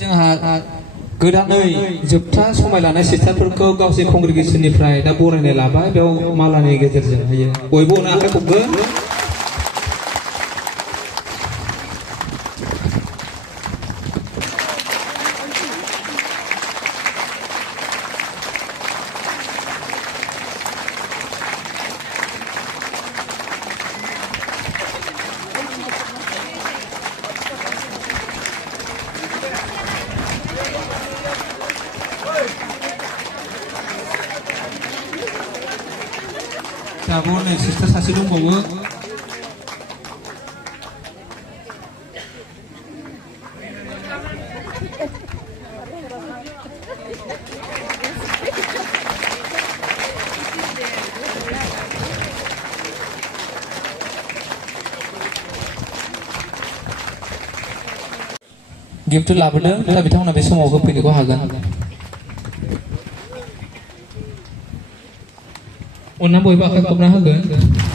जोंहा गोदानै जोबथा समाय लानाय सिस्टारफोरखौ गावसोर कंग्रेगेसननिफ्राय दा बरायनाय लाबाय बेयाव मालानि गेजेरजों हायो बयबो आखाइ खबगोन दाबो नै सिस्टार सासे दंबावो गिफ्ट लाबोदों दा बिथांमोना बे समाव होफैनोखौ हागोन अन्ना बयबो आखाइ खबना होगोन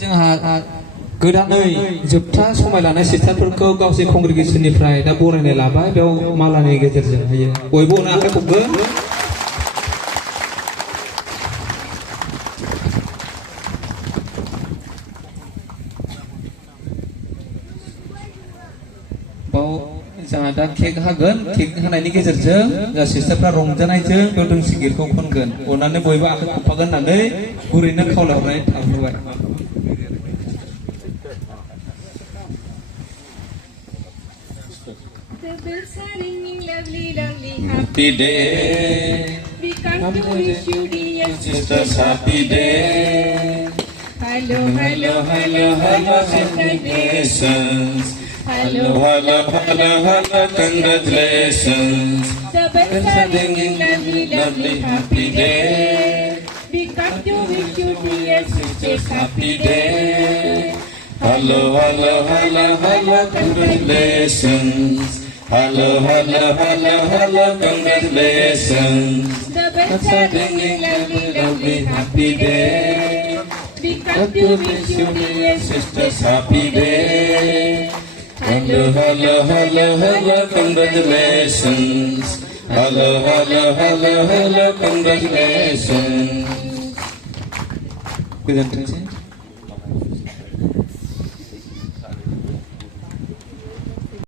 जोंहा गोदानै जोबथा समाय लानाय सिस्टारफोरखौ गावसोर कंग्रेगेसननिफ्राय दा बरायनाय लाबाय बेयाव मालानि गेजेरजों हायो बयबो आखाइ खबगोन बाव जोंहा दा केक हागोन केक हानायनि गेजेरजों जा सिस्टारफ्रा रंजानायजों बेयाव दोंसे गितखौ खनगोन अननानै बयबो आखाइ खबफागोन होननानै गुरैनो खावलायहरनाय थाबोबाय The bells are ringing, lovely, lovely, happy Happy day. We come to wish you, dear Sisters, happy day. Hello, hello, hello, Hello, congratulations. Hello, hello, hello, hello, congratulations. The bells are ringing, lovely, lovely, happy day. We come to wish you, dear sisters, Happy day. Hello, hello, hello, hello, congratulations. Hello, hello, hello, hello, congratulations. The bells are ringing, lovely, lovely, happy day. We come to wish you, dear Sisters, happy day. Hello, hello, hello, hello, congratulations. Hello, hello, hello, hello, congratulations. गोजोनथोंसै